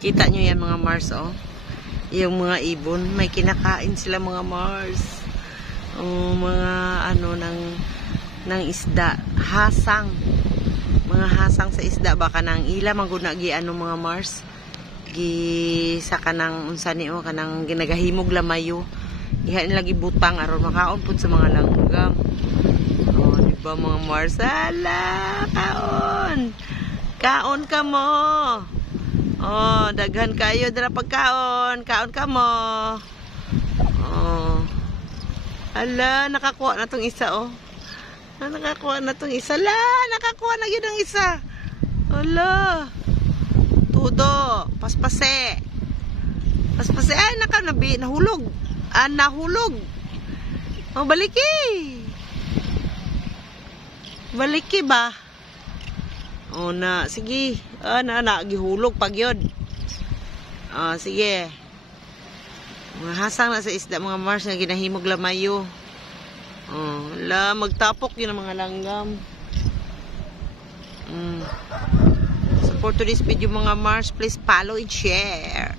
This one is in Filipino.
Kita nyo yan mga Mars, oh. Yung mga ibon, may kinakain sila mga Mars. Mga ano ng isda, hasang. Mga hasang sa isda baka nang ila maguna gi ano mga Mars. Gi sa kanang unsa ni o kanang ginagahimog lamayo. Ihain lagi butang aron makaon pud sa mga langgam. Oh, di ba mga Mars? Ala, kaon. Kaon ka mo. Oh, daghan kayo dira pagkaon. Kaon ka mo. Oh. Ala, nakakuha na tong isa, oh. Nakakuha na tong isa. La, nakakuha na yun ang isa. Ala. Tudo. Paspase. Paspase. Ay, nahulog. Nahulog. Oh, baliki. Baliki ba? Oh, na. Sige. Gihulog pag yun. Oh, sige. Mga hasang na sa isda mga Mars nga ginahimog lamayo. Oh, magtapok yun ang mga langgam. Support to this video mga Mars. Please follow and share.